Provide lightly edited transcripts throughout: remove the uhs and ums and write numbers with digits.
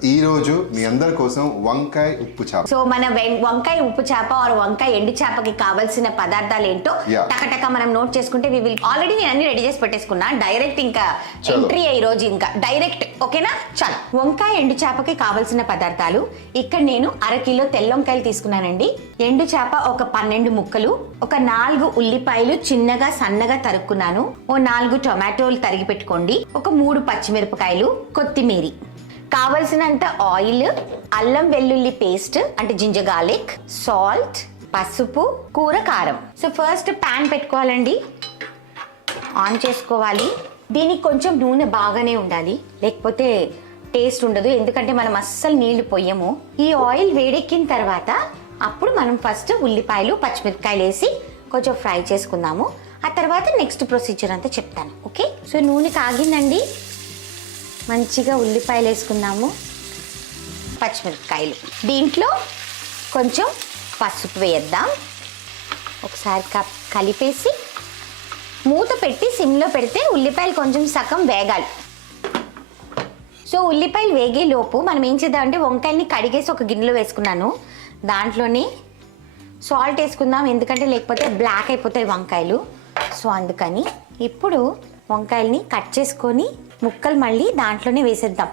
ఈ రోజు మీ అందరి కోసం వంకాయ ఉప్పు చేప. సో మన వంకాయ ఉప్పు చేప ఆర్ వంకాయ ఎండు చేపకి కావాల్సిన పదార్థాలు ఏంటో టకటక మనం నోట్ చేసుకుంటే వి విల్ ఆల్రెడీ నేను అన్ని రెడీ చేసి పెట్టేసుకున్నా. డైరెక్ట్ ఇంకా ఎంట్రీ ఈ రోజు ఇంకా డైరెక్ట్ ఓకేనా. చాలా వంకాయ ఎండు చేపకి కావాల్సిన పదార్థాలు ఇక్కడ నేను 1/2 కిలో తెల్ల వంకాయలు తీసుకున్నానండి. ఎండు చేప ఒక 12 ముక్కలు, ఒక 4 ఉల్లిపాయలు చిన్నగా సన్నగా తరుక్కున్నాను, ఓ 4 టొమాటోలు తరిగి పెట్టుకోండి, ఒక 3 పచ్చిమిరపకాయలు, కొత్తిమీర, కావలసినంత ఆయిల్, అల్లం వెల్లుల్లి పేస్ట్ అంటే జింజర్ గార్లిక్, సాల్ట్, పసుపు, కూర కారం. సో ఫస్ట్ ప్యాన్ పెట్టుకోవాలండి, ఆన్ చేసుకోవాలి. దీనికి కొంచెం నూనె బాగానే ఉండాలి, లేకపోతే టేస్ట్ ఉండదు, ఎందుకంటే మనం అస్సలు నీళ్లు పోయము. ఈ ఆయిల్ వేడెక్కిన తర్వాత అప్పుడు మనం ఫస్ట్ ఉల్లిపాయలు పచ్చిమిరపకాయలు వేసి కొంచెం ఫ్రై చేసుకుందాము. ఆ తర్వాత నెక్స్ట్ ప్రొసీజర్ అంతా చెప్తాను. ఓకే, సో నూనె కాగిందండి, మంచిగా ఉల్లిపాయలు వేసుకుందాము, పచ్చిమిరపకాయలు, దీంట్లో కొంచెం పసుపు వేద్దాం, ఒకసారి కలిపేసి మూత పెట్టి సిమ్లో పెడితే ఉల్లిపాయలు కొంచెం సగం వేగాలి. సో ఉల్లిపాయలు వేగే లోపు మనం ఏం చేద్దామంటే వంకాయల్ని కడిగేసి ఒక గిన్నెలో వేసుకున్నాను, దాంట్లోనే సాల్ట్ వేసుకుందాం, ఎందుకంటే లేకపోతే బ్లాక్ అయిపోతాయి వంకాయలు. సో అందుకని ఇప్పుడు వంకాయల్ని కట్ చేసుకొని ముక్కలు మళ్ళీ దాంట్లోనే వేసేద్దాం,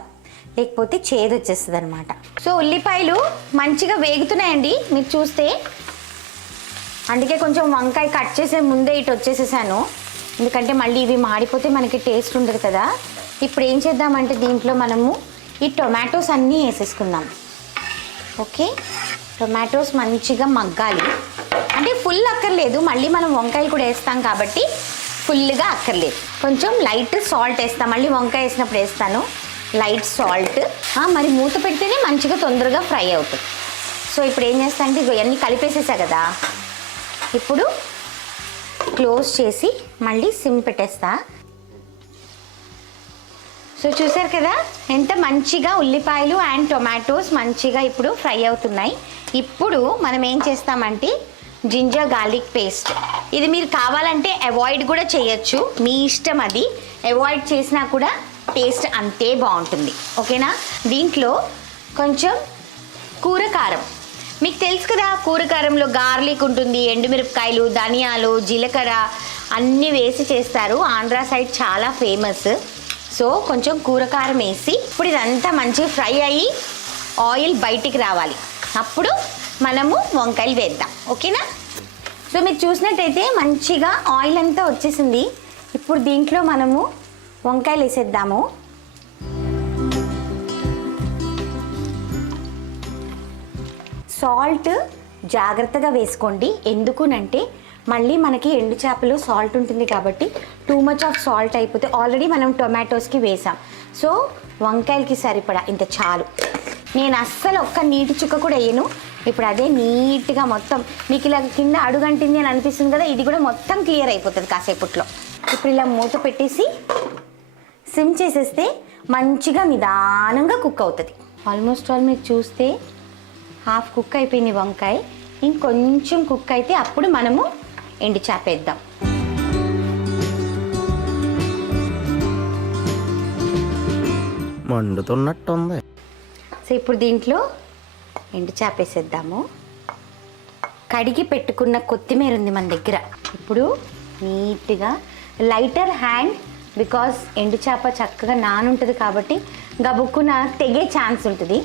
లేకపోతే చేదు వచ్చేస్తుంది అనమాట. సో ఉల్లిపాయలు మంచిగా వేగుతున్నాయండి మీరు చూస్తే, అందుకే కొంచెం వంకాయ కట్ చేసే ముందే ఇటు వచ్చేసేసాను, ఎందుకంటే మళ్ళీ ఇవి మాడిపోతే మనకి టేస్ట్ ఉండదు కదా. ఇప్పుడు ఏం చేద్దామంటే దీంట్లో మనము ఈ టొమాటోస్ అన్నీ వేసేసుకుందాం. ఓకే, టొమాటోస్ మంచిగా మగ్గాలి, అంటే ఫుల్ అక్కర్లేదు, మళ్ళీ మనం వంకాయలు కూడా వేస్తాం కాబట్టి ఫుల్గా అక్కర్లేదు. కొంచెం లైట్ సాల్ట్ వేస్తాం, మళ్ళీ వంకాయ వేసినప్పుడు వేస్తాను లైట్ సాల్ట్. మరి మూత పెడితేనే మంచిగా తొందరగా ఫ్రై అవుతుంది. సో ఇప్పుడు ఏం చేస్తా అంటే ఇవన్నీ కలిపేసేసా కదా, ఇప్పుడు క్లోజ్ చేసి మళ్ళీ సిమ్ పెట్టేస్తా. సో చూసారు కదా ఎంత మంచిగా ఉల్లిపాయలు అండ్ టొమాటోస్ మంచిగా ఇప్పుడు ఫ్రై అవుతున్నాయి. ఇప్పుడు మనం ఏం చేస్తామంటే జింజర్ గార్లిక్ పేస్ట్, ఇది మీరు కావాలంటే అవాయిడ్ కూడా చేయొచ్చు, మీ ఇష్టం, అది అవాయిడ్ చేసినా కూడా టేస్ట్ అంతే బాగుంటుంది. ఓకేనా, దీంట్లో కొంచెం కూర కారం, మీకు తెలుసు కదా కూర కారంలో గార్లిక్ ఉంటుంది, ఎండుమిరపకాయలు, ధనియాలు, జీలకర్ర అన్నీ వేసి చేస్తారు, ఆంధ్ర సైడ్ చాలా ఫేమస్. సో కొంచెం కూర కారం వేసి ఇప్పుడు ఇదంతా మంచిగా ఫ్రై అయ్యి ఆయిల్ బయటికి రావాలి, అప్పుడు మనము వంకాయలు వేద్దాం. ఓకేనా, సో మీరు చూసినట్టయితే మంచిగా ఆయిల్ అంతా వచ్చేసింది. ఇప్పుడు దీంట్లో మనము వంకాయలు వేసేద్దాము. సాల్ట్ జాగ్రత్తగా వేసుకోండి, ఎందుకునంటే మళ్ళీ మనకి ఎండు చేపలు సాల్ట్ ఉంటుంది కాబట్టి టూ మచ్ ఆఫ్ సాల్ట్ అయిపోతే, ఆల్రెడీ మనం టొమాటోస్కి వేసాం, సో వంకాయలకి సరిపడా ఇంత చాలు. నేను అస్సలు ఒక్క నీటి చుక్క కూడా వేయను. ఇప్పుడు అదే నీట్గా మొత్తం మీకు ఇలా కింద అడుగంటింది అని అనిపిస్తుంది కదా, ఇది కూడా మొత్తం క్లియర్ అయిపోతుంది కాసేపట్లో. ఇప్పుడు ఇలా మూత పెట్టేసి సిమ్ చేసేస్తే మంచిగా నిదానంగా కుక్ అవుతుంది. ఆల్మోస్ట్ ఆల్ మీరు చూస్తే హాఫ్ కుక్ అయిపోయింది వంకాయ, ఇంకొంచెం కుక్ అయితే అప్పుడు మనము ఎండు చేప వేద్దాం. మండుతున్నట్టుంది. సో ఇప్పుడు దీంట్లో ఎండు చేప వేసేద్దాము. కడిగి పెట్టుకున్న కొత్తిమీర ఉంది మన దగ్గర. ఇప్పుడు నీట్గా లైటర్ హ్యాండ్, బికాస్ ఎండు చేప చక్కగా నానుంటుంది కాబట్టి గబుక్కున తెగే ఛాన్స్ ఉంటుంది.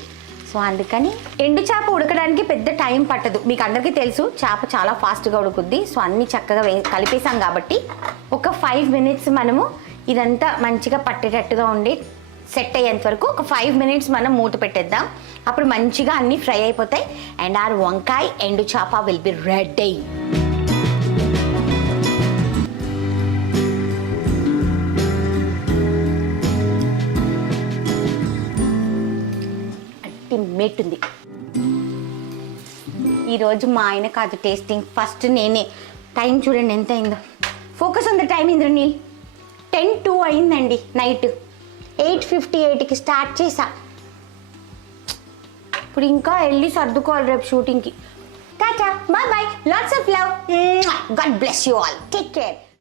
సో అందుకని ఎండు చేప ఉడకడానికి పెద్ద టైం పట్టదు, మీకు అందరికీ తెలుసు చేప చాలా ఫాస్ట్గా ఉడుకుద్ది. సో అన్నీ చక్కగా కలిపేసాం కాబట్టి ఒక 5 మినిట్స్ మనము ఇదంతా మంచిగా పట్టేటట్టుగా ఉండి సెట్ అయ్యేంత వరకు ఒక 5 మినిట్స్ మనం మూత పెట్టేద్దాం, అప్పుడు మంచిగా అన్నీ ఫ్రై అయిపోతాయి అండ్ ఆర్ వంకాయ ఎండు చేప విల్ బి రెడీ. అల్టిమేట్ ఉంది. ఈరోజు మా ఆయన కాదు టేస్టింగ్, ఫస్ట్ నేనే. టైం చూడండి ఎంత అయిందో, focus on the time Indraneel. 10:02 అయిందండి నైట్, 8:58కి స్టార్ట్ చేసా. ఇప్పుడు ఇంకా వెళ్ళి సర్దుకోవాలి రేపు షూటింగ్కి. Tata, bye bye, lots of love, God bless you all, take care.